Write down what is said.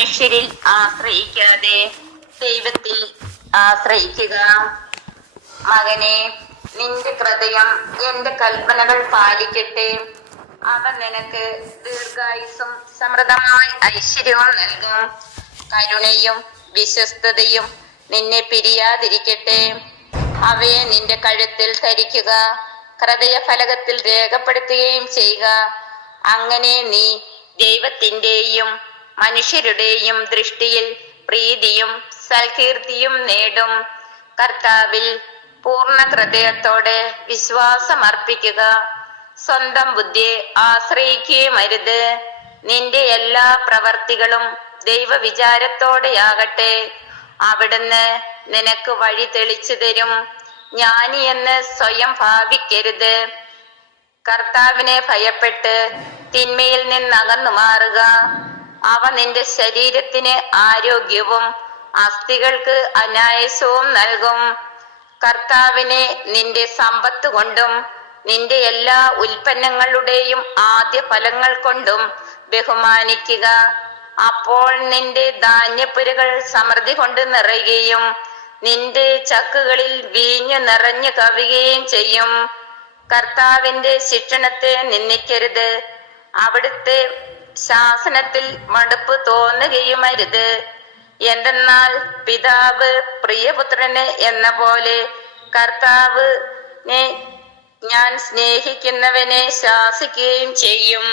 മനുഷ്യരിൽ ആശ്രയിക്കാതെ ദൈവത്തിൽ ആശ്രയിക്കുക. മകനെ നിന്റെ ഹൃദയം എന്റെ കൽപ്പനകൾ പാലിക്കട്ടെ. അവ നിനക്ക് ദീർഘായുസും സമൃദ്ധമായ ഐശ്വര്യവും നൽകും. കരുണയും വിശ്വസ്തതയും നിന്നെ പിരിയാതിരിക്കട്ടെ. അവയെ നിന്റെ കഴുത്തിൽ ധരിക്കുക. ഹൃദയ ഫലകത്തിൽ രേഖപ്പെടുത്തുകയും ചെയ്യുക. അങ്ങനെ നീ ദൈവത്തിന്റെയും മനുഷ്യരുടെയും ദൃഷ്ടിയിൽ പ്രീതിയും സൽകീർത്തിയും നേടും. കർത്താവിൽ പൂർണ ഹൃദയത്തോടെ വിശ്വാസമർപ്പിക്കുക. സ്വന്തം ബുദ്ധിയെ ആശ്രയിക്കുകയും അരുത് നിന്റെ എല്ലാ പ്രവർത്തികളും ദൈവവിചാരത്തോടെയാകട്ടെ. അവിടുന്ന് നിനക്ക് വഴി തെളിച്ചു തരും. ജ്ഞാനിയെന്ന് സ്വയം ഭാവിക്കരുത്. കർത്താവിനെ ഭയപ്പെട്ട് തിന്മയിൽ നിന്നകന്നു മാറുക അവ നിന്റെ ശരീരത്തിന് ആരോഗ്യവും അസ്ഥികൾക്ക് അനായാസവും നൽകും. കർത്താവിനെ നിന്റെ സമ്പത്ത് കൊണ്ടും നിന്റെ എല്ലാ ഉൽപ്പന്നങ്ങളുടെയും ആദ്യ ഫലങ്ങൾ കൊണ്ടും ബഹുമാനിക്കുക. അപ്പോൾ നിന്റെ ധാന്യപ്പുരകൾ സമൃദ്ധി കൊണ്ട് നിറയുകയും നിന്റെ ചക്കുകളിൽ വീഞ്ഞു നിറഞ്ഞു കവിയുകയും ചെയ്യും. കർത്താവിന്റെ ശിക്ഷണത്തെ നിന്ദിക്കരുത്. അവിടുത്തെ ശാസനത്തിൽ മടുപ്പ് തോന്നുകയുമരുത്. എന്തെന്നാൽ പിതാവ് പ്രിയപുത്രന് എന്ന പോലെ കർത്താവ് ഞാൻ സ്നേഹിക്കുന്നവനെ ശാസിക്കുകയും ചെയ്യും.